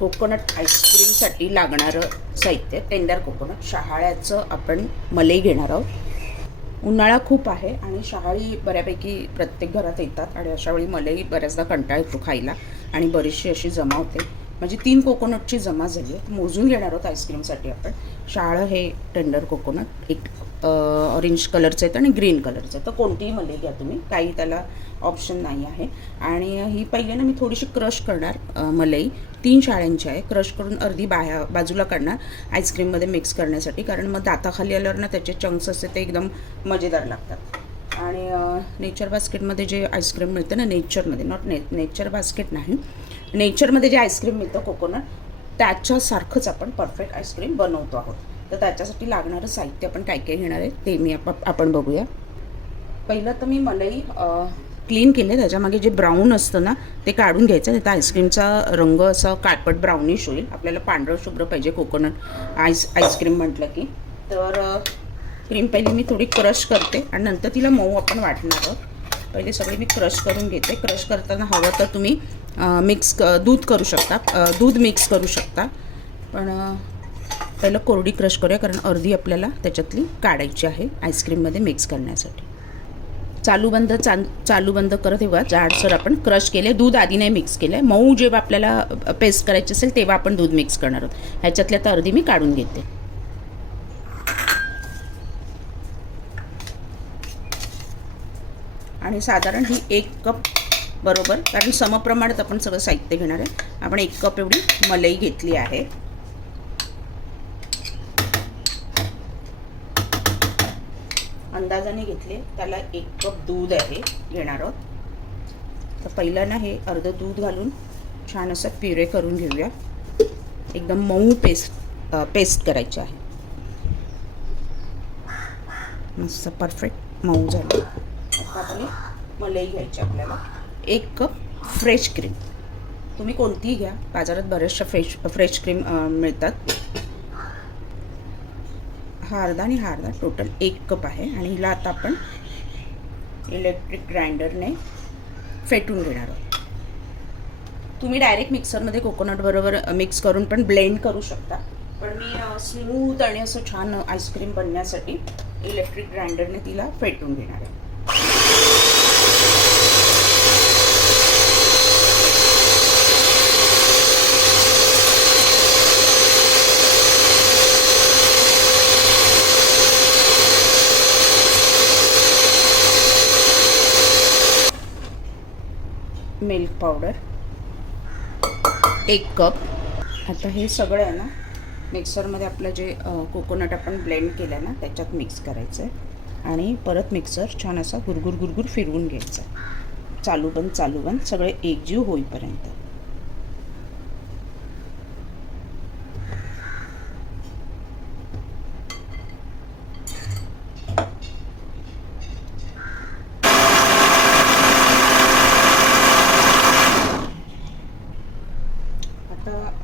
Coconut आईस्क्रीमसाठी लागणारं साहित्य tender coconut. शहाळ्याचं आपण मलई घेणार आहोत. उन्हाळा खूप आहे आणि शहाळी बऱ्यापैकी प्रत्येक घरात येतात आणि अशा वेळी मलई बऱ्याचदा कंटाळा येतो खायला आणि बरीचशी अशी जमा होते. म्हणजे तीन कोकोनटची जमा झाली आहे. मोजून घेणार आहोत आईस्क्रीमसाठी आपण. शाळा हे टेंडर कोकोनट. एक ऑरेंज कलरचं येतं आणि ग्रीन कलरचं. आहे तर कोणतीही मलई घ्या तुम्ही. काही त्याला ऑप्शन नाही आहे. आणि ही पहिले ना मी थोडीशी क्रश करणार मलई. तीन शाळ्यांची आहे. क्रश करून अर्धी बाया बाजूला काढणार आईस्क्रीममध्ये मिक्स करण्यासाठी. कारण मग दाताखाली आल्यावर ना त्याचे चंक्स असते ते एकदम मजेदार लागतात. आणि नेचर बास्केटमध्ये जे आईस्क्रीम मिळतं ना नेचरमध्ये नॉट ने नेचर बास्केट नाही. नेचरमध्ये जे आईस्क्रीम मिळतं कोकोनट त्याच्यासारखंच आपण परफेक्ट आईस्क्रीम बनवतो आहोत. तर त्याच्यासाठी लागणारं साहित्य आपण काय काय घेणार आहे ते मी आप आपण बघूया. पहिलं तर मी मलई क्लीन केले त्याच्यामागे जे ब्राऊन असतं ना ते काढून घ्यायचं. नाही तर आईस्क्रीमचा रंग असा काळपट ब्राउनिश होईल. आपल्याला पांढरं शुभ्र पाहिजे कोकोनट आईस आईस्क्रीम म्हटलं की. तर क्रीम पहिले मी थोडी क्रश करते आणि नंतर तिला मऊ आपण वाटणार आहोत. पहिले सगळी मी क्रश करून घेते. क्रश करताना हवं तर तुम्ही मिक्स क दूध करू शकता. दूध मिक्स करू शकता. पण पहिलं कोरडी क्रश करूया कारण अर्धी आपल्याला त्याच्यातली काढायची आहे आईस्क्रीममध्ये मिक्स करण्यासाठी. चालू बंद चाल चालू बंद करत तेव्हा जाडसर आपण क्रश केले. दूध आधी नाही मिक्स केलं. आहे मऊ जेव्हा आपल्याला पेस्ट करायची असेल तेव्हा आपण दूध मिक्स करणार आहोत. ह्याच्यातल्या तर अर्धी मी काढून घेते. आणि साधारण ही एक कप बरोबर कारण समप्रमाणात आपण सगळं साहित्य घेणार आहे. आपण एक कप एवढी मलई घेतली आहे. अंदाजाने घेतले त्याला एक कप दूध आहे घेणार आहोत. तर पहिलं हे अर्ध दूध घालून छान असं प्युरे करून घेऊया. एकदम मऊ पेस्ट पेस्ट करायची आहे. मस्त परफेक्ट मऊ झालं. आपण मलई घ्यायची आपल्याला. एक कप फ्रेश क्रीम. तुम्ही कोणतीही घ्या. बाजारात बऱ्याचशा फ्रेश फ्रेश क्रीम मिळतात. हा अर्धा आणि हा अर्धा टोटल एक कप आहे आणि हिला आता आपण इलेक्ट्रिक ग्राइंडरने फेटून घेणार आहोत. तुम्ही डायरेक्ट मिक्सरमध्ये कोकोनट बरोबर मिक्स करून पण ब्लेंड करू शकता. पण मी स्मूथ आणि असं छान आईस्क्रीम बनण्यासाठी इलेक्ट्रिक ग्राइंडरने तिला फेटून घेणार आहे. मिल्क पावडर एक कप आता हे सगळं आहे ना मिक्सरमध्ये आपलं जे कोकोनट आपण ब्लेंड केलं ना त्याच्यात मिक्स करायचं आहे आणि परत मिक्सर छान असा गुरगुर गुरगुर फिरवून घ्यायचा. आहे चालू बंद चालू बंद सगळे एकजीव होईपर्यंत.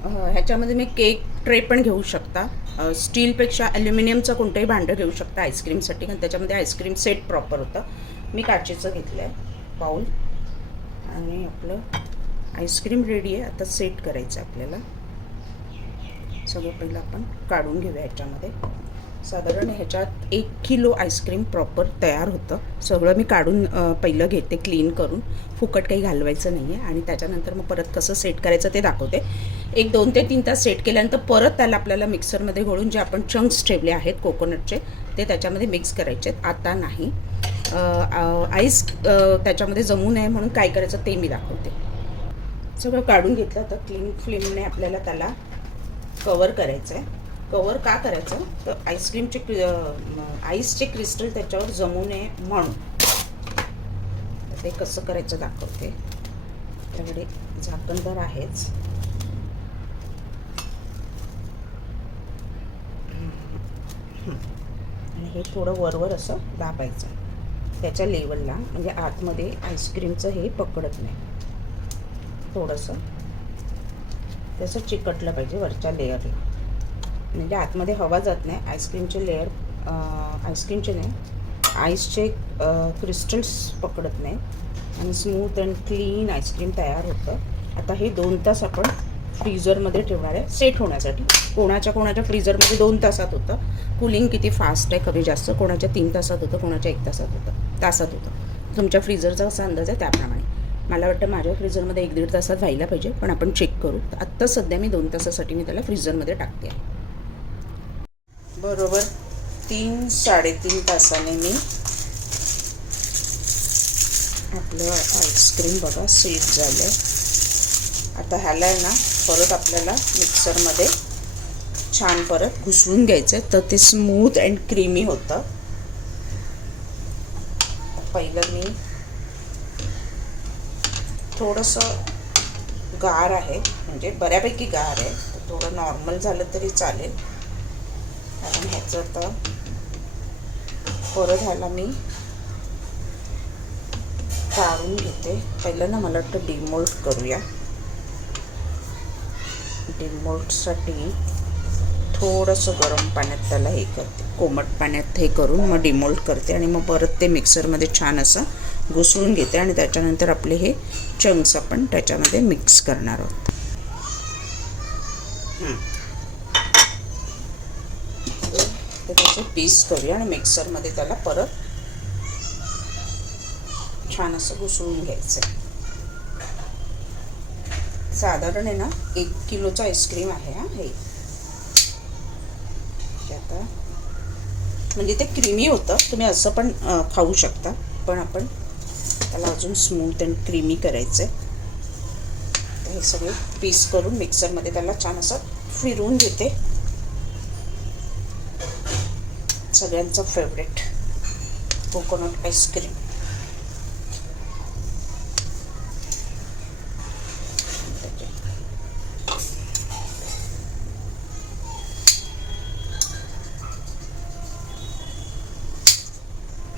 ह्याच्यामध्ये मी केक ट्रे पण घेऊ शकता. स्टीलपेक्षा ॲल्युमिनियमचं कोणतंही भांडं घेऊ शकता आईस्क्रीमसाठी कारण त्याच्यामध्ये आईस्क्रीम सेट प्रॉपर होतं. मी काचेचं घेतलं आहे बाऊल आणि आपलं आईस्क्रीम रेडी आहे. आता सेट करायचं आहे आपल्याला. सगळं पहिलं आपण काढून घेऊया ह्याच्यामध्ये. साधारण ह्याच्यात एक किलो आईस्क्रीम प्रॉपर तयार होतं. सगळं मी काढून पहिलं घेते क्लीन करून. फुकट काही घालवायचं नाही आहे आणि त्याच्यानंतर मग परत कसं सेट करायचं ते दाखवते. एक दोन ते तीन तास सेट केल्यानंतर परत त्याला आपल्याला मिक्सरमध्ये घोळून जे आपण चंक्स ठेवले आहेत कोकोनटचे ते त्याच्यामध्ये मिक्स करायचे आहेत. आता नाही. आईस त्याच्यामध्ये जमू नये म्हणून काय करायचं ते मी दाखवते. सगळं काढून घेतलं तर क्लीन फ्लेमने आपल्याला त्याला कवर करायचं आहे कवर का करायचं? तर आईस्क्रीमचे क्रि- आईसचे क्रिस्टल त्याच्यावर जमू नये म्हणून. ते कसं करायचं दाखवते. त्याकडे झाकणदार आहेच. हे थोडं वरवर असं दाबायचं. त्याच्या लेवलला म्हणजे आतमध्ये आईस्क्रीमचं हे पकडत नाही. थोडंसं. तसं चिकटलं पाहिजे वरच्या लेअरला म्हणजे आतमध्ये हवा जात नाही आईस्क्रीमचे लेअर आईस्क्रीमचे नाही. आईसचे क्रिस्टल्स पकडत नाही. आणि स्मूथ अँड क्लीन आईस्क्रीम तयार होतं. आता हे दोन तास आपण फ्रीझरमध्ये ठेवणार आहे. सेट होण्यासाठी. कोणाच्या कोणाच्या फ्रीजरमध्ये दोन तासात होतं. कुलिंग किती फास्ट आहे कमी जास्त. कोणाच्या तीन तासात होतं कोणाच्या एक तासात होतं तासात होतं. तुमच्या फ्रीझरचा असा अंदाज आहे त्याप्रमाणे. मला वाटतं माझ्या फ्रीजरमध्ये एक दीड तासात व्हायला पाहिजे पण आपण चेक करू. आत्ता सध्या मी दोन तासासाठी मी त्याला फ्रीझरमध्ये टाकते आहे. बरोबर. तीन साडेतीन तासाने मी आपलं आईस्क्रीम बघा सेट झालं आहे आता ह्याला आहे ना परत आपल्याला मिक्सरमध्ये छान परत घुसळून घ्यायचं तर ते स्मूथ अँड क्रीमी होतं. पहिलं मी थोडंसं गार आहे. म्हणजे बऱ्यापैकी गार आहे. तर थोडं नॉर्मल झालं तरी चालेल. कारण ह्याचं आता परत ह्याला मी काढून घेते. पहिलं ना मला वाटतं डिमोल्ट करूया. डिमोल्टसाठी थोडंसं गरम पाण्यात त्याला हे करते. कोमट पाण्यात हे करून मग डिमोल्ट करते आणि मग परत ते मिक्सरमध्ये छान असं घुसळून घेते आणि त्याच्यानंतर आपले हे चंक्स आपण त्याच्यामध्ये मिक्स करणार आहोत. तर त्याचे पीस करूया आणि मिक्सरमध्ये त्याला परत छान असं घुसळून घ्यायचं आहे साधारण आहे ना एक किलोचं आईस्क्रीम आहे हा हे. आता. म्हणजे ते क्रीमी होतं तुम्ही असं पण खाऊ शकता. पण आपण त्याला अजून स्मूथ अँड क्रीमी करायचं आहे तर हे सगळे पीस करून मिक्सरमध्ये त्याला छान असं फिरवून देते सगळ्यांचं फेवरेट कोकोनट आईस्क्रीम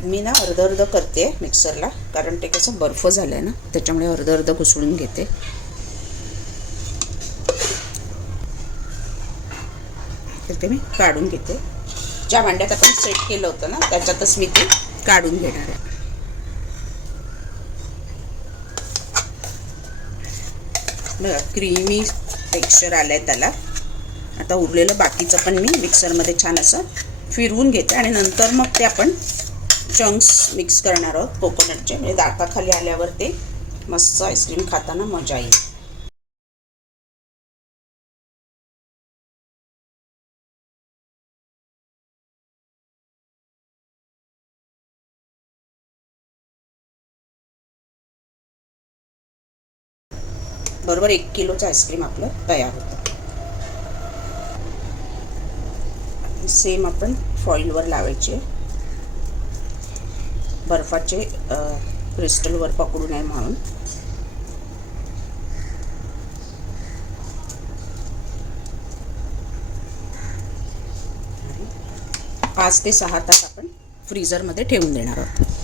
मी ना अर्ध अर्ध करते मिक्सरला कारण ते कसं बर्फ झालं आहे ना त्याच्यामुळे अर्ध अर्ध घुसळून घेते. तर ते मी काढून घेते. ज्या भांड्यात आपण सेट केलं होतं ना त्याच्यातच मी ते काढून घेणार आहे. बघा क्रीमी टेक्स्चर आलं आहे त्याला. आता उरलेलं बाकीचं पण मी मिक्सरमध्ये छान असं फिरवून घेते आणि नंतर मग ते आपण चंक्स मिक्स करणार आहोत. कोकोनटचे म्हणजे दाताखाली आल्यावर ते मस्त आईस्क्रीम खाताना मजा येईल. बरोबर एक किलोचं आईस्क्रीम आपलं तयार होतं. सेम आपण फॉईलवर लावायचे. बर्फाचे क्रिस्टलवर पकडू नये म्हणून. पाच ते सहा तास आपण फ्रीजरमध्ये ठेवून देणार आहोत.